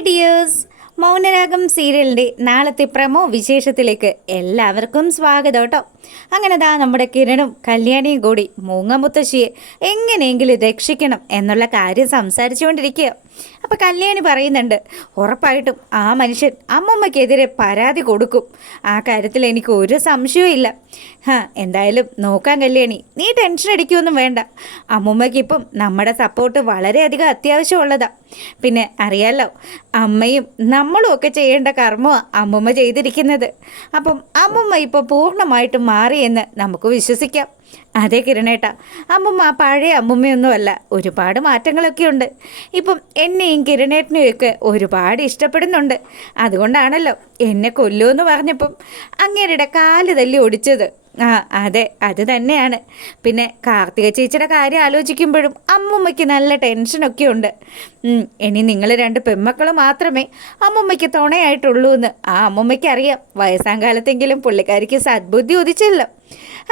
Hi dears, Mounaragam സീരിയലിൻ്റെ നാളത്തെ promo വിശേഷത്തിലേക്ക് എല്ലാവർക്കും സ്വാഗതം കേട്ടോ. അങ്ങനെ നമ്മുടെ കിരണും കല്യാണിയും കൂടി മൂങ്ങമുത്തശ്ശിയെ എങ്ങനെയെങ്കിലും രക്ഷിക്കണം എന്നുള്ള കാര്യം സംസാരിച്ചുകൊണ്ടിരിക്കുക. അപ്പോൾ കല്യാണി പറയുന്നുണ്ട്, ഉറപ്പായിട്ടും ആ മനുഷ്യൻ അമ്മമ്മയ്ക്കെതിരെ പരാതി കൊടുക്കും, ആ കാര്യത്തിൽ എനിക്ക് ഒരു സംശയവും ഇല്ല. എന്തായാലും നോക്കാം കല്യാണി, നീ ടെൻഷൻ അടിക്കുകയൊന്നും വേണ്ട. അമ്മമ്മയ്ക്കിപ്പം നമ്മുടെ സപ്പോർട്ട് വളരെയധികം അത്യാവശ്യമുള്ളതാണ്. പിന്നെ അറിയാലോ, അമ്മയും നമ്മളും ഒക്കെ ചെയ്യേണ്ട കർമ്മമാണ് അമ്മമ്മ ചെയ്തിരിക്കുന്നത്. അപ്പം അമ്മമ്മ ഇപ്പോൾ പൂർണ്ണമായിട്ടും മാറിയെന്ന് നമുക്ക് വിശ്വസിക്കാം. അതെ കിരണേട്ട, അമ്മമ്മ പഴയ അമ്മമ്മയൊന്നുമല്ല, ഒരുപാട് മാറ്റങ്ങളൊക്കെ ഉണ്ട്. ഇപ്പം എന്നെയും കിരണേട്ടനെയും ഒക്കെ ഒരുപാട് ഇഷ്ടപ്പെടുന്നുണ്ട്. അതുകൊണ്ടാണല്ലോ എന്നെ കൊല്ലുമെന്ന് പറഞ്ഞപ്പം അങ്ങേരുടെ കാല് തല്ലി ഒടിച്ചത്. അതെ, അത് തന്നെയാണ്. പിന്നെ കാർത്തിക ചേച്ചിയുടെ കാര്യം ആലോചിക്കുമ്പോഴും അമ്മമ്മയ്ക്ക് നല്ല ടെൻഷനൊക്കെ ഉണ്ട്. ഇനി നിങ്ങൾ രണ്ട് പെൺമക്കൾ മാത്രമേ അമ്മമ്മയ്ക്ക് തുണയായിട്ടുള്ളൂ എന്ന് ആ അമ്മമ്മയ്ക്ക് അറിയാം. വയസ്സാം കാലത്തെങ്കിലും പുള്ളിക്കാരിക്ക് സദ്ബുദ്ധി ഉദിച്ചല്ലോ.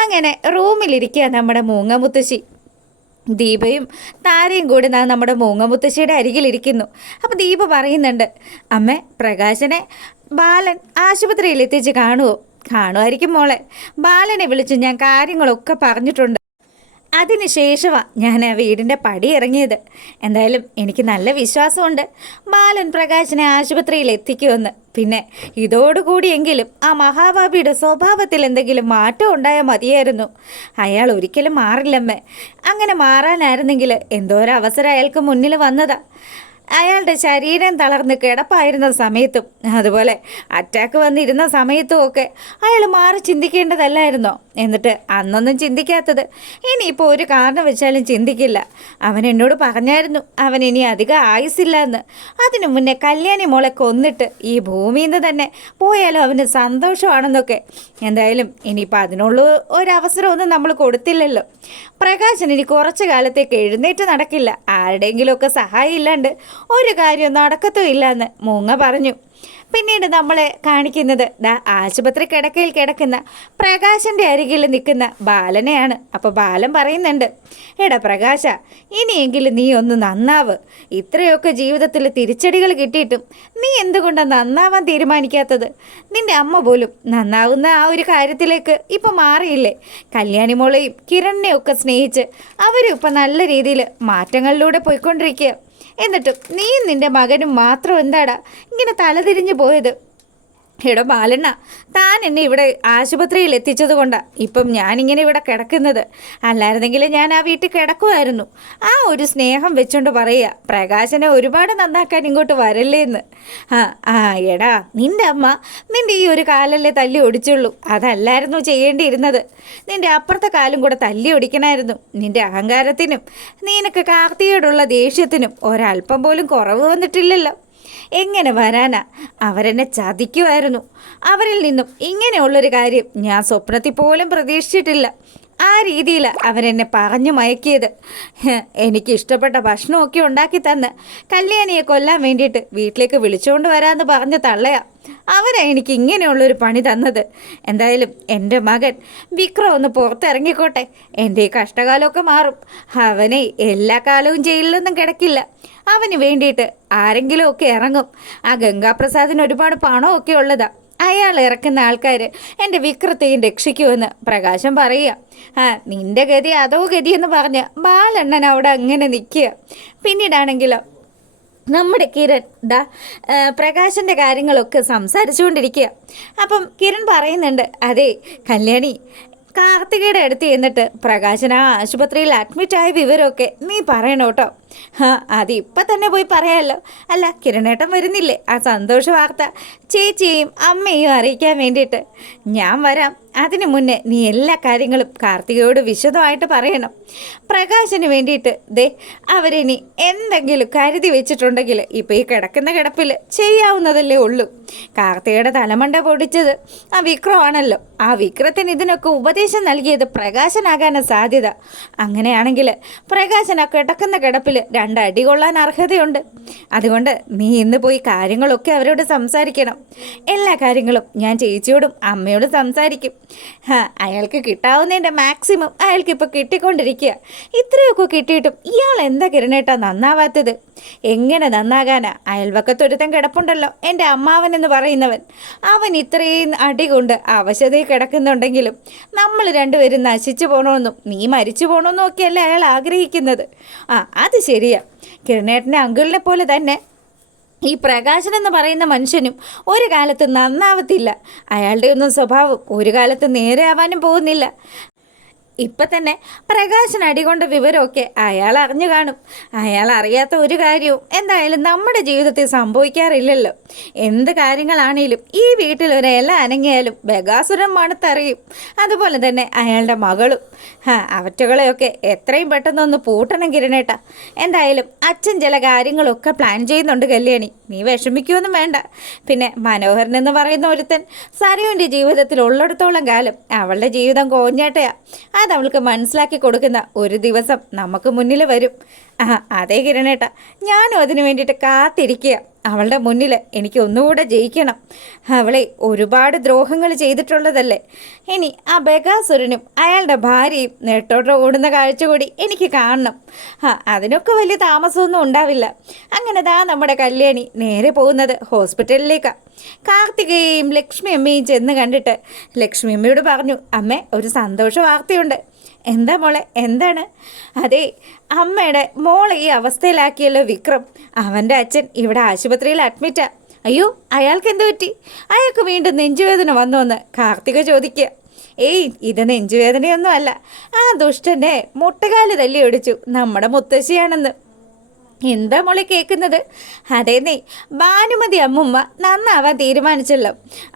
അങ്ങനെ റൂമിലിരിക്കുക നമ്മുടെ മൂങ്ങമുത്തശ്ശി. ദീപയും താരയും കൂടി നമ്മുടെ മൂങ്ങമുത്തശ്ശിയുടെ അരികിലിരിക്കുന്നു. അപ്പോൾ ദീപ പറയുന്നുണ്ട്, അമ്മേ, പ്രകാശനെ ബാലൻ ആശുപത്രിയിൽ എത്തിച്ച് കാണുമായിരിക്കും മോളെ. ബാലനെ വിളിച്ച് ഞാൻ കാര്യങ്ങളൊക്കെ പറഞ്ഞിട്ടുണ്ട്. അതിനുശേഷമാണ് ഞാൻ ആ വീടിൻ്റെ പടി ഇറങ്ങിയത്. എന്തായാലും എനിക്ക് നല്ല വിശ്വാസമുണ്ട് ബാലൻ പ്രകാശനെ ആശുപത്രിയിൽ എത്തിക്കുമെന്ന്. പിന്നെ ഇതോടുകൂടിയെങ്കിലും ആ മഹാഭാവിയുടെ സ്വഭാവത്തിൽ എന്തെങ്കിലും മാറ്റം ഉണ്ടായാൽ മതിയായിരുന്നു. അയാൾ ഒരിക്കലും മാറില്ലമ്മേ. അങ്ങനെ മാറാനായിരുന്നെങ്കിൽ എന്തോരവസരം അയാൾക്ക് മുന്നിൽ വന്നതാ. അയാളുടെ ശരീരം തളർന്ന് കിടപ്പായിരുന്ന സമയത്തും അതുപോലെ അറ്റാക്ക് വന്നിരുന്ന സമയത്തും ഒക്കെ അയാൾ മാറി ചിന്തിക്കേണ്ടതല്ലായിരുന്നോ? എന്നിട്ട് അന്നൊന്നും ചിന്തിക്കാത്തത് ഇനിയിപ്പോൾ ഒരു കാരണം വെച്ചാലും ചിന്തിക്കില്ല. അവൻ എന്നോട് പറഞ്ഞായിരുന്നു അവൻ ഇനി അധികം ആയുസില്ല എന്ന്. അതിനു മുന്നേ കല്യാണി മോളെ കൊന്നിട്ട് ഈ ഭൂമിയിൽ നിന്ന് തന്നെ പോയാലും അവന് സന്തോഷമാണെന്നൊക്കെ. എന്തായാലും ഇനിയിപ്പോൾ അതിനുള്ള ഒരവസരമൊന്നും നമ്മൾ കൊടുത്തില്ലല്ലോ. പ്രകാശൻ ഇനി കുറച്ച് കാലത്തേക്ക് എഴുന്നേറ്റ് നടക്കില്ല. ആരുടെയെങ്കിലുമൊക്കെ സഹായം ഇല്ലാണ്ട് ഒരു കാര്യം നടക്കത്തും ഇല്ല എന്ന് മൂങ്ങ പറഞ്ഞു. പിന്നീട് നമ്മളെ കാണിക്കുന്നത് ആശുപത്രി കിടക്കയിൽ കിടക്കുന്ന പ്രകാശൻ്റെ അരികിൽ നിൽക്കുന്ന ബാലനെയാണ്. അപ്പോൾ ബാലൻ പറയുന്നുണ്ട്, എടാ പ്രകാശ, ഇനിയെങ്കിലും നീ ഒന്ന് നന്നാവ്. ഇത്രയൊക്കെ ജീവിതത്തിൽ തിരിച്ചടികൾ കിട്ടിയിട്ടും നീ എന്തുകൊണ്ടാണ് നന്നാവാൻ തീരുമാനിക്കാത്തത്? നിൻ്റെ അമ്മ പോലും നന്നാവുന്ന ആ ഒരു കാര്യത്തിലേക്ക് ഇപ്പം മാറിയില്ലേ? കല്യാണി മോളെയും കിരണിനെയും ഒക്കെ സ്നേഹിച്ച് അവരും ഇപ്പം നല്ല രീതിയിൽ മാറ്റങ്ങളിലൂടെ പോയിക്കൊണ്ടിരിക്കുക. എന്നിട്ടും നീയും നിൻ്റെ മകനും മാത്രം എന്താടാ ഇങ്ങനെ തലതിരിഞ്ഞു പോയത്? എടോ ബാലണ്ണ, താൻ എന്നെ ഇവിടെ ആശുപത്രിയിൽ എത്തിച്ചത് കൊണ്ടാണ് ഇപ്പം ഞാനിങ്ങനെ ഇവിടെ കിടക്കുന്നത്. അല്ലായിരുന്നെങ്കിൽ ഞാൻ ആ വീട്ടിൽ കിടക്കുമായിരുന്നു. ആ ഒരു സ്നേഹം വെച്ചുകൊണ്ട് പറയുക, പ്രകാശനെ ഒരുപാട് നന്നാക്കാൻ ഇങ്ങോട്ട് വരല്ലേ എന്ന്. എടാ, നിൻ്റെ അമ്മ നിൻ്റെ ഈ ഒരു കാലല്ലേ തല്ലി ഒടിച്ചുള്ളൂ. അതല്ലായിരുന്നു ചെയ്യേണ്ടിയിരുന്നത്. നിൻ്റെ അപ്പുറത്തെ കാലും കൂടെ തല്ലി ഒടിക്കണമായിരുന്നു. നിൻ്റെ അഹങ്കാരത്തിനും നിനക്ക് കാർത്തിയോടുള്ള ദേഷ്യത്തിനും ഒരല്പം പോലും കുറവ് വന്നിട്ടില്ലല്ലോ. എങ്ങനെ വരാനാ? അവരെന്നെ ചതിക്കുമായിരുന്നു. അവരിൽ നിന്നും ഇങ്ങനെയുള്ളൊരു കാര്യം ഞാൻ സ്വപ്നത്തിൽ പോലും പ്രതീക്ഷിച്ചിട്ടില്ല. ആ രീതിയിൽ അവരെന്നെ പറഞ്ഞു മയക്കിയത്. എനിക്കിഷ്ടപ്പെട്ട ഭക്ഷണമൊക്കെ ഉണ്ടാക്കി തന്ന് കല്യാണിയെ കൊല്ലാൻ വേണ്ടിയിട്ട് വീട്ടിലേക്ക് വിളിച്ചുകൊണ്ട് വരാമെന്ന് പറഞ്ഞ തള്ളയാ അവരാ എനിക്ക് ഇങ്ങനെയുള്ളൊരു പണി തന്നത്. എന്തായാലും എൻ്റെ മകൻ വിക്രം ഒന്ന് പുറത്തിറങ്ങിക്കോട്ടെ, എൻ്റെ ഈ കഷ്ടകാലമൊക്കെ മാറും. അവനെ എല്ലാ കാലവും ജയിലിലൊന്നും കിടക്കില്ല. അവന് വേണ്ടിയിട്ട് ആരെങ്കിലും ഒക്കെ ഇറങ്ങും. ആ ഗംഗാപ്രസാദിന് ഒരുപാട് പണമൊക്കെ ഉള്ളതാ. അയാൾ ഇറക്കുന്ന ആൾക്കാർ എൻ്റെ വിക്രത്തെയും രക്ഷിക്കുമെന്ന് പ്രകാശം പറയുക. നിൻ്റെ ഗതി അതോ ഗതിയെന്ന് പറഞ്ഞ് ബാലണ്ണൻ അവിടെ അങ്ങനെ നിൽക്കുക. പിന്നീടാണെങ്കിലോ നമ്മുടെ കിരൺ പ്രകാശൻ്റെ കാര്യങ്ങളൊക്കെ സംസാരിച്ചുകൊണ്ടിരിക്കുക. അപ്പം കിരൺ പറയുന്നുണ്ട്, അതെ കല്യാണി, കാർത്തികയുടെ അടുത്ത് ചെന്നിട്ട് പ്രകാശൻ ആ ആശുപത്രിയിൽ അഡ്മിറ്റായ വിവരമൊക്കെ നീ പറയണം കേട്ടോ. അതിപ്പം തന്നെ പോയി പറയാമല്ലോ. അല്ല, കിരണേട്ടൻ വരുന്നില്ലേ ആ സന്തോഷ വാർത്ത ചേച്ചിയെയും അമ്മയെയും അറിയിക്കാൻ വേണ്ടിയിട്ട്? ഞാൻ വരാം. അതിനു മുന്നേ നീ എല്ലാ കാര്യങ്ങളും കാർത്തികയോട് വിശദമായിട്ട് പറയണം. പ്രകാശന് വേണ്ടിയിട്ട് അവരിനി എന്തെങ്കിലും കരുതി വെച്ചിട്ടുണ്ടെങ്കിൽ ഇപ്പോൾ ഈ കിടക്കുന്ന കിടപ്പിൽ ചെയ്യാവുന്നതല്ലേ ഉള്ളൂ. കാർത്തികയുടെ തലമണ്ട പൊടിച്ചത് ആ വിക്രമാണല്ലോ. ആ വിക്രത്തിന് ഇതിനൊക്കെ ഉപദേശം നൽകിയത് പ്രകാശനാകാനാണ് സാധ്യത. അങ്ങനെയാണെങ്കിൽ പ്രകാശൻ ആ കിടക്കുന്ന കിടപ്പിൽ രണ്ടടി കൊള്ളാൻ അർഹതയുണ്ട്. അതുകൊണ്ട് നീ ഇന്ന് പോയി കാര്യങ്ങളൊക്കെ അവരോട് സംസാരിക്കണം. എല്ലാ കാര്യങ്ങളും ഞാൻ ചേച്ചിയോടും അമ്മയോടും സംസാരിക്കും. അയാൾക്ക് കിട്ടാവുന്നതിൻ്റെ മാക്സിമം അയാൾക്കിപ്പോൾ കിട്ടിക്കൊണ്ടിരിക്കുക. ഇത്രയൊക്കെ കിട്ടിയിട്ടും ഇയാൾ എന്താ കിരണേട്ടാ നന്നാവാത്തത്? എങ്ങനെ നന്നാകാനാ? അയൽവക്കത്തൊരുത്തൻ കിടപ്പുണ്ടല്ലോ, എൻ്റെ അമ്മാവനെന്ന് പറയുന്നവൻ. അവൻ ഇത്രയും അടി കൊണ്ട് അവശതയിൽ കിടക്കുന്നുണ്ടെങ്കിലും നമ്മൾ രണ്ടുപേരും നശിച്ചു പോകണമെന്നും നീ മരിച്ചു പോകണമെന്നും ഒക്കെയല്ലേ അയാൾ ആഗ്രഹിക്കുന്നത്. അത് ശരിയാ. കിരണേട്ടൻ്റെ അങ്കിളിനെ പോലെ തന്നെ ഈ പ്രകാശൻ എന്ന് പറയുന്ന മനുഷ്യനും ഒരു കാലത്ത് നന്നാവത്തില്ല. അയാളുടെ ഒന്നും സ്വഭാവം ഒരു കാലത്ത് നേരെ ആവാനും പോകുന്നില്ല. ഇപ്പം തന്നെ പ്രകാശൻ അടികൊണ്ട വിവരമൊക്കെ അയാൾ അറിഞ്ഞു കാണും. അയാൾ അറിയാത്ത ഒരു കാര്യവും എന്തായാലും നമ്മുടെ ജീവിതത്തിൽ സംഭവിക്കാറില്ലല്ലോ. എന്ത് കാര്യങ്ങളാണേലും ഈ വീട്ടിൽ ഒരു ഇല അനങ്ങിയാലും ബഗാസുരം മണത്തറിയും. അതുപോലെ തന്നെ അയാളുടെ മകളും. അവറ്റകളെയൊക്കെ എത്രയും പെട്ടെന്നൊന്ന് പൂട്ടണം കിരണേട്ട. എന്തായാലും അച്ഛൻ ചില കാര്യങ്ങളൊക്കെ പ്ലാൻ ചെയ്യുന്നുണ്ട് കല്യാണി, നീ വിഷമിക്കുമൊന്നും വേണ്ട. പിന്നെ മനോഹരൻ എന്ന് പറയുന്ന ഒരുത്തൻ സരയുവിൻ്റെ ജീവിതത്തിൽ ഉള്ളിടത്തോളം കാലം അവളുടെ ജീവിതം കോഞ്ഞാട്ടയാ. അതവൾക്ക് മനസ്സിലാക്കി കൊടുക്കുന്ന ഒരു ദിവസം നമുക്ക് മുന്നിൽ വരും. അതേ കിരണേട്ട, ഞാനും അതിനു വേണ്ടിയിട്ട് കാത്തിരിക്കുക. അവളുടെ മുന്നിൽ എനിക്ക് ഒന്നുകൂടെ ജയിക്കണം. അവളെ ഒരുപാട് ദ്രോഹങ്ങൾ ചെയ്തിട്ടുള്ളതല്ലേ. ഇനി ആ ബഗാസുരനും അയാളുടെ ഭാര്യയും നെട്ടോട്ട് ഓടുന്ന കാഴ്ച കൂടി എനിക്ക് കാണണം. അതിനൊക്കെ വലിയ താമസമൊന്നും ഉണ്ടാവില്ല. അങ്ങനെ നമ്മുടെ കല്യാണി നേരെ പോകുന്നത് ഹോസ്പിറ്റലിലേക്കാണ്. കാർത്തികയെയും ലക്ഷ്മി അമ്മയും ചെന്ന് കണ്ടിട്ട് ലക്ഷ്മി അമ്മയോട് പറഞ്ഞു, അമ്മേ ഒരു സന്തോഷ വാർത്തയുണ്ട്. എന്താ മോളെ, എന്താണ്? അതെ, അമ്മയുടെ മോളെ ഈ അവസ്ഥയിലാക്കിയല്ലോ വിക്രം. അവൻ്റെ അച്ഛൻ ഇവിടെ ആശുപത്രിയിൽ അഡ്മിറ്റാ. അയ്യോ, അയാൾക്ക് എന്ത് പറ്റി? അയാൾക്ക് വീണ്ടും നെഞ്ചുവേദന വന്നോന്ന് കാർത്തിക ചോദിക്കുക. ഏയ്, ഇത് നെഞ്ചുവേദനയൊന്നും അല്ല. ആ ദുഷ്ടൻ്റെ മുട്ടുകാല് തല്ലി ഒടിച്ചു നമ്മുടെ മുത്തശ്ശിയാണെന്ന്. എന്താ മോളെ കേൾക്കുന്നത്? അതേന്നേ, ഭാനുമതി അമ്മുമ്മ നന്നാവാൻ തീരുമാനിച്ചല്ലോ.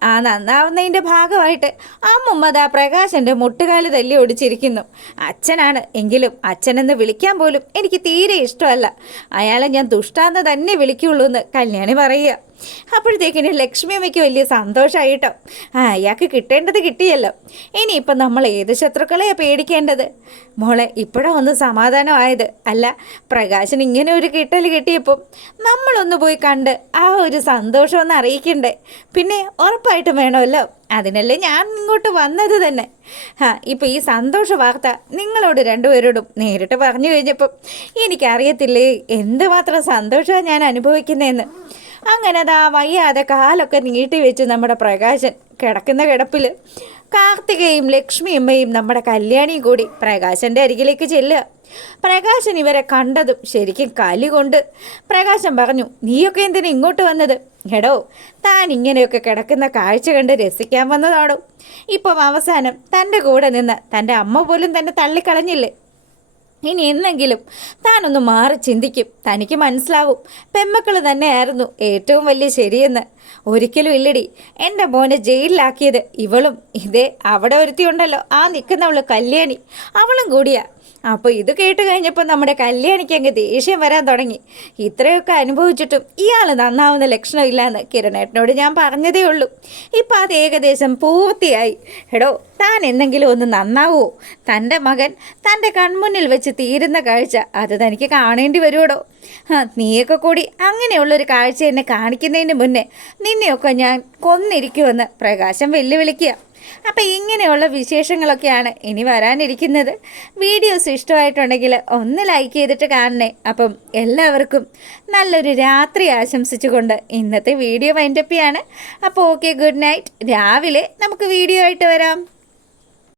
ആ നന്നാവുന്നതിൻ്റെ ഭാഗമായിട്ട് അമ്മുമ്മ പ്രകാശൻ്റെ മുട്ടുകാല് തല്ലി ഒടിച്ചിരിക്കുന്നു. അച്ഛനാണ് എങ്കിലും അച്ഛനെന്ന് വിളിക്കാൻ പോലും എനിക്ക് തീരെ ഇഷ്ടമല്ല. അയാളെ ഞാൻ ദുഷ്ടാന്ന് തന്നെ വിളിക്കുള്ളൂ എന്ന് കല്യാണി പറയുക. അപ്പോഴത്തേക്കിന് ലക്ഷ്മി അമ്മയ്ക്ക് വലിയ സന്തോഷമായിട്ടോ. അയാൾക്ക് കിട്ടേണ്ടത് കിട്ടിയല്ലോ. ഇനിയിപ്പം നമ്മൾ ഏത് ശത്രുക്കളെയാണ് പേടിക്കേണ്ടത്? മോളെ ഇപ്പോഴാണ് ഒന്ന് സമാധാനമായത്. അല്ല, പ്രകാശൻ ഇങ്ങനെ ഒരു കിട്ടൽ കിട്ടിയപ്പം നമ്മളൊന്ന് പോയി കണ്ട് ആ ഒരു സന്തോഷം ഒന്ന് അറിയിക്കണ്ടേ? പിന്നെ ഉറപ്പായിട്ടും വേണമല്ലോ. അതിനല്ലേ ഞാൻ ഇങ്ങോട്ട് വന്നത് തന്നെ. ഇപ്പം ഈ സന്തോഷ വാർത്ത നിങ്ങളോട് രണ്ടുപേരോടും നേരിട്ട് പറഞ്ഞു കഴിഞ്ഞപ്പം എനിക്കറിയത്തില്ലേ എന്തുമാത്രം സന്തോഷമാണ് ഞാൻ അനുഭവിക്കുന്നതെന്ന്. അങ്ങനെ വയ്യാതെ കാലൊക്കെ നീട്ടി വെച്ച് നമ്മുടെ പ്രകാശൻ കിടക്കുന്ന കിടപ്പിൽ കാർത്തികയും ലക്ഷ്മി അമ്മയും നമ്മുടെ കല്യാണിയും കൂടി പ്രകാശൻ്റെ അരികിലേക്ക് ചെല്ലുക. പ്രകാശൻ ഇവരെ കണ്ടതും ശരിക്കും കലി കൊണ്ട് പ്രകാശൻ പറഞ്ഞു, നീയൊക്കെ എന്തിനാ ഇങ്ങോട്ട് വന്നത്? എടോ, താൻ ഇങ്ങനെയൊക്കെ കിടക്കുന്ന കാഴ്ച കണ്ട് രസിക്കാൻ വന്നതാണോ? ഇപ്പം അവസാനം തൻ്റെ കൂടെ നിന്ന് തൻ്റെ അമ്മ പോലും തന്നെ തള്ളിക്കളഞ്ഞില്ലേ? ഇനി എന്നെങ്കിലും താനൊന്ന് മാറി ചിന്തിക്കും. തനിക്ക് മനസ്സിലാവും പെമ്മക്കൾ തന്നെയായിരുന്നു ഏറ്റവും വലിയ ശരിയെന്ന്. ഒരിക്കലും ഇല്ലടി, എൻ്റെ മോനെ ജയിലിലാക്കിയത് ഇവളും ഇതേ അവിടെ ഒരുത്തിയുണ്ടല്ലോ, ആ നിൽക്കുന്നവള് കല്യാണി, അവളും കൂടിയാ. അപ്പോൾ ഇത് കേട്ട് കഴിഞ്ഞപ്പോൾ നമ്മുടെ കല്യാണിക്ക് അങ്ങ് ദേഷ്യം വരാൻ തുടങ്ങി. ഇത്രയൊക്കെ അനുഭവിച്ചിട്ടും ഇയാൾ നന്നാവുന്ന ലക്ഷണമില്ലാന്ന് കിരണേട്ടനോട് ഞാൻ പറഞ്ഞതേ ഉള്ളൂ. ഇപ്പം അത് ഏകദേശം പൂർത്തിയായി. എടോ, താൻ എന്തെങ്കിലും ഒന്ന് നന്നാവുമോ? തൻ്റെ മകൻ തൻ്റെ കൺമുന്നിൽ വെച്ച് തീരുന്ന കാഴ്ച അത് തനിക്ക് കാണേണ്ടി വരുമോടോ? നീയൊക്കെ കൂടി അങ്ങനെയുള്ളൊരു കാഴ്ച എന്നെ കാണിക്കുന്നതിന് മുന്നേ നിന്നെയൊക്കെ ഞാൻ കൊന്നിരിക്കുമെന്ന് പ്രകാശം വെല്ലുവിളിക്കുക. അപ്പം ഇങ്ങനെയുള്ള വിശേഷങ്ങളൊക്കെയാണ് ഇനി വരാനിരിക്കുന്നത്. വീഡിയോസ് ഇഷ്ടമായിട്ടുണ്ടെങ്കിൽ ഒന്ന് ലൈക്ക് ചെയ്തിട്ട് കാണണേ. അപ്പം എല്ലാവർക്കും നല്ലൊരു രാത്രി ആശംസിച്ചുകൊണ്ട് ഇന്നത്തെ വീഡിയോ വൈൻഡപ്പ് ചെയ്യാണ്. അപ്പോൾ ഓക്കെ, ഗുഡ് നൈറ്റ്. രാവിലെ നമുക്ക് വീഡിയോ ആയിട്ട് വരാം.